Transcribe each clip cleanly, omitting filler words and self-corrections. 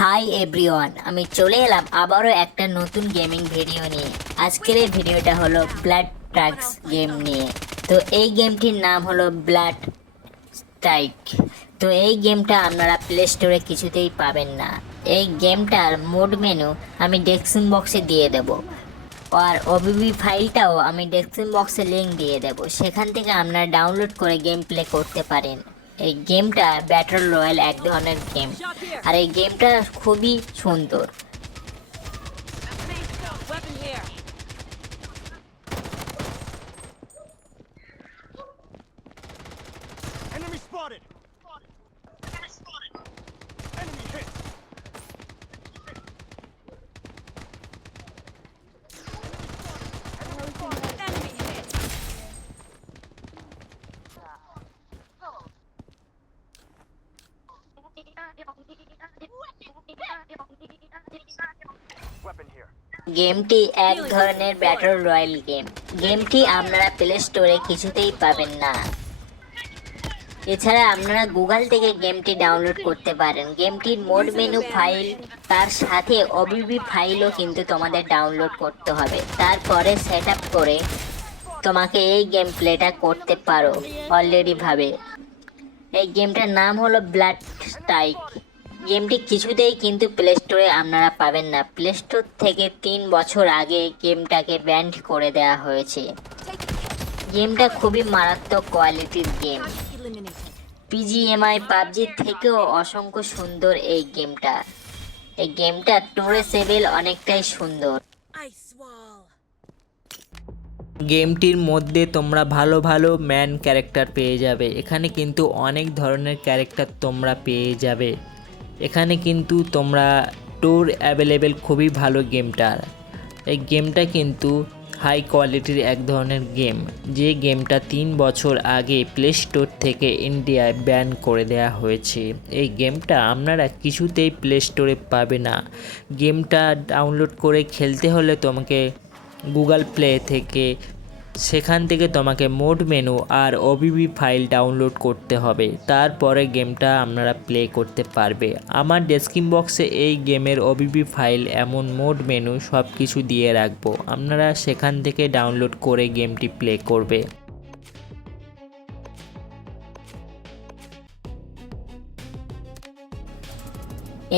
Hi everyone, আমি চলে এলাম আবারও একটা নতুন গেমিং ভিডিও নিয়ে। আজকের এই ভিডিওটা হলো ব্লাড ট্রাক্স গেম নিয়ে। তো এই গেমটির নাম হলো ব্লাড স্ট্রাইক। তো এই গেমটা আপনারা প্লে স্টোরে কিছুতেই পাবেন না। এই গেমটার মোড মেনু আমি ডেসক্রিপশন বক্সে দিয়ে দেব, আর ওবিবি ফাইলটাও আমি ডেসক্রিপশন বক্সে লিঙ্ক দিয়ে দেব, সেখান থেকে আপনারা ডাউনলোড করে গেম প্লে করতে পারেন। এই গেমটা ব্যাটল রয়্যাল এক ধরনের গেম, আর এই গেমটা খুবই সুন্দর। Enemy spotted! Enemy spotted! Enemy hit! Enemy hit. Weapon here. গেমটি এক ধরনের ব্যাটল রয়্যাল গেম। গেমটি আপনারা প্লে স্টোরে কিছুতেই পাবেন না। এছাড়া আপনারা গুগল থেকে গেমটি ডাউনলোড করতে পারেন। গেমটির মোড মেনু ফাইল, তার সাথে ওবিবি ফাইলও কিন্তু তোমাদের ডাউনলোড করতে হবে। তারপরে সেট আপ করে তোমাকে এই গেম প্লেটা করতে পারো অলরেডি ভাবে। এই গেমটার নাম হলো ব্লাড স্ট্রাইক। গেমটি কিছুতেই কিন্তু প্লে স্টোরে আপনারা পাবেন না। প্লে স্টোর থেকে 3 বছর আগে গেমটাকে ব্যান্ড করে দেওয়া হয়েছে। গেমটা খুবই মারাত্মক কোয়ালিটির গেম। পিজিএমআই পাবজির থেকেও অসংখ্য সুন্দর এই গেমটা। এই গেমটা টোরেসেবল অনেকটাই সুন্দর। গেমটির মধ্যে তোমরা ভালো ভালো ম্যান ক্যারেক্টার পেয়ে যাবে। এখানে কিন্তু অনেক ধরনের ক্যারেক্টার তোমরা পেয়ে যাবে। এখানে কিন্তু তোমরা টোর অ্যাভেলেবেল, খুবই ভালো গেমটা। এই গেমটা কিন্তু হাই কোয়ালিটির এক ধরনের গেম, যে গেমটা 3 বছর আগে প্লে স্টোর থেকে ইন্ডিয়ায় ব্যান করে দেওয়া হয়েছে। এই গেমটা আপনারা কিছুতেই প্লে স্টোরে পাবে না। গেমটা ডাউনলোড করে খেলতে হলে তোমাকে গুগল প্লে থেকে, সেখান থেকে তোমাকে মোড মেনু আর ওবিবি ফাইল ডাউনলোড করতে হবে। তারপরে গেমটা আপনারা প্লে করতে পারবে। আমার ডেসক্রিপশন বক্সে এই গেমের ওবিবি ফাইল, এমন মোড মেনু সব কিছু দিয়ে রাখবো, আপনারা সেখান থেকে ডাউনলোড করে গেমটি প্লে করবে।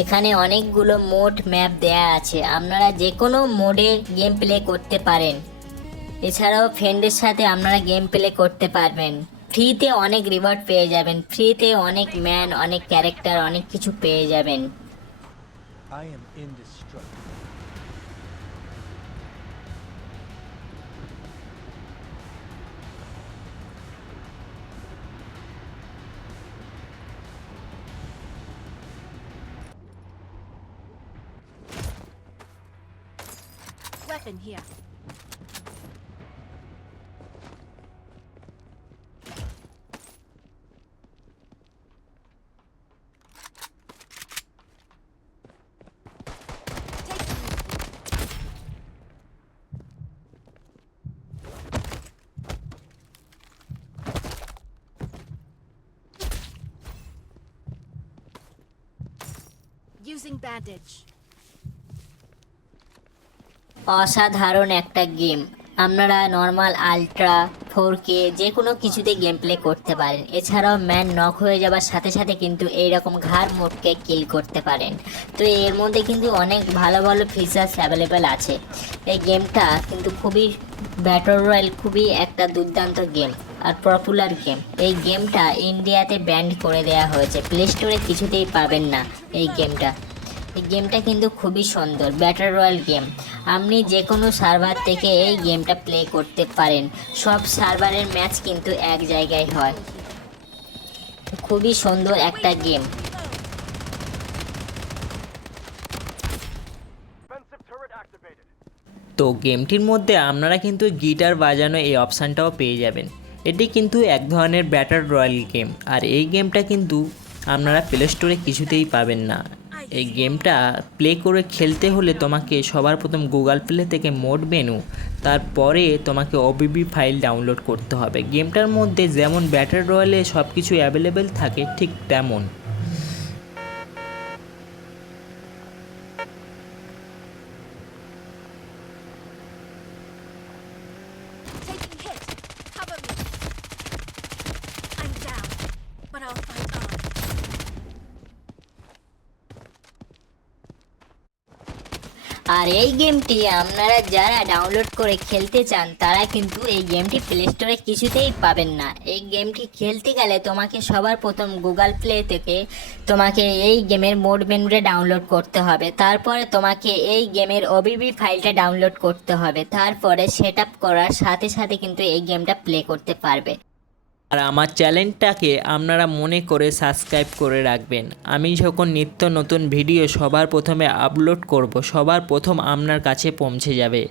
এখানে অনেকগুলো মোড ম্যাপ দেয়া আছে, আপনারা যে কোনো মোডে গেম প্লে করতে পারেন। এছাড়াও ফ্রেন্ডের সাথে আপনারা গেম প্লে করতে পারবেন। ফ্রিতে অনেক রিওয়ার্ড পেয়ে যাবেন, ফ্রিতে অনেক ম্যান, অনেক ক্যারেক্টার, অনেক কিছু পেয়ে যাবেন। I am indestructible. Weapon here. Using bandage. অসাধারণ একটা গেম। আপনারা নর্মাল, আলট্রা, 4K যে কোনো কিছুতে গেম প্লে করতে পারেন। এছাড়াও ম্যান নক হয়ে যাবার সাথে সাথে কিন্তু এইরকম ঘাড় মোটকে কিল করতে পারেন। তো এর মধ্যে কিন্তু অনেক ভালো ভালো ফিচার্স অ্যাভেলেবেল আছে। এই গেমটা কিন্তু খুবই ব্যাটল রয়্যাল, খুবই একটা দুর্দান্ত গেম আর পপুলার গেম। এই গেমটা ইন্ডিয়াতে ব্যান্ড করে দেওয়া হয়েছে, প্লে স্টোরে কিছুতেই পাবেন না এই গেমটা। এই গেমটা কিন্তু খুবই সুন্দর ব্যাটল রয়্যাল গেম। আপনি যে কোনো সার্ভার থেকে এই গেমটা প্লে করতে পারেন। সব সার্ভারের ম্যাচ কিন্তু এক জায়গায় হয়। খুবই সুন্দর একটা গেম। Defensive turret activated. তো গেমটির মধ্যে আপনারা কিন্তু গিটার বাজানো এই অপশানটাও পেয়ে যাবেন। এটি কিন্তু এক ধরনের ব্যাটল রয়্যাল গেম, আর এই গেমটা কিন্তু আপনারা প্লে স্টোরে কিছুতেই পাবেন না। এই গেমটা প্লে করে খেলতে হলে তোমাকে সবার প্রথম গুগল প্লে থেকে মোড মেনু, তারপরে তোমাকে ওবিবি ফাইল ডাউনলোড করতে হবে। গেমটার মধ্যে যেমন ব্যাটল রয়্যালে সব কিছু অ্যাভেলেবেল থাকে ঠিক তেমন। Taking hit. Cover me. I'm down, but I'll fight on. আর এই গেমটি আপনারা যারা ডাউনলোড করে খেলতে চান তারা কিন্তু এই গেমটি প্লে স্টোরে কিছুতেই পাবেন না। এই গেমটি খেলতে গেলে তোমাকে সবার প্রথম গুগল প্লে থেকে তোমাকে এই গেমের মোড মেনুটা ডাউনলোড করতে হবে, তারপরে তোমাকে এই গেমের ওবিবি ফাইলটা ডাউনলোড করতে হবে, তারপরে সেট আপ করার সাথে সাথে কিন্তু এই গেমটা প্লে করতে পারবে। আর আমার চ্যানেলটাকে আপনারা মনে করে সাবস্ক্রাইব করে রাখবেন। আমি যখন নিত্য নতুন ভিডিও সবার প্রথমে আপলোড করব, সবার প্রথম আপনার কাছে পৌঁছে যাবে।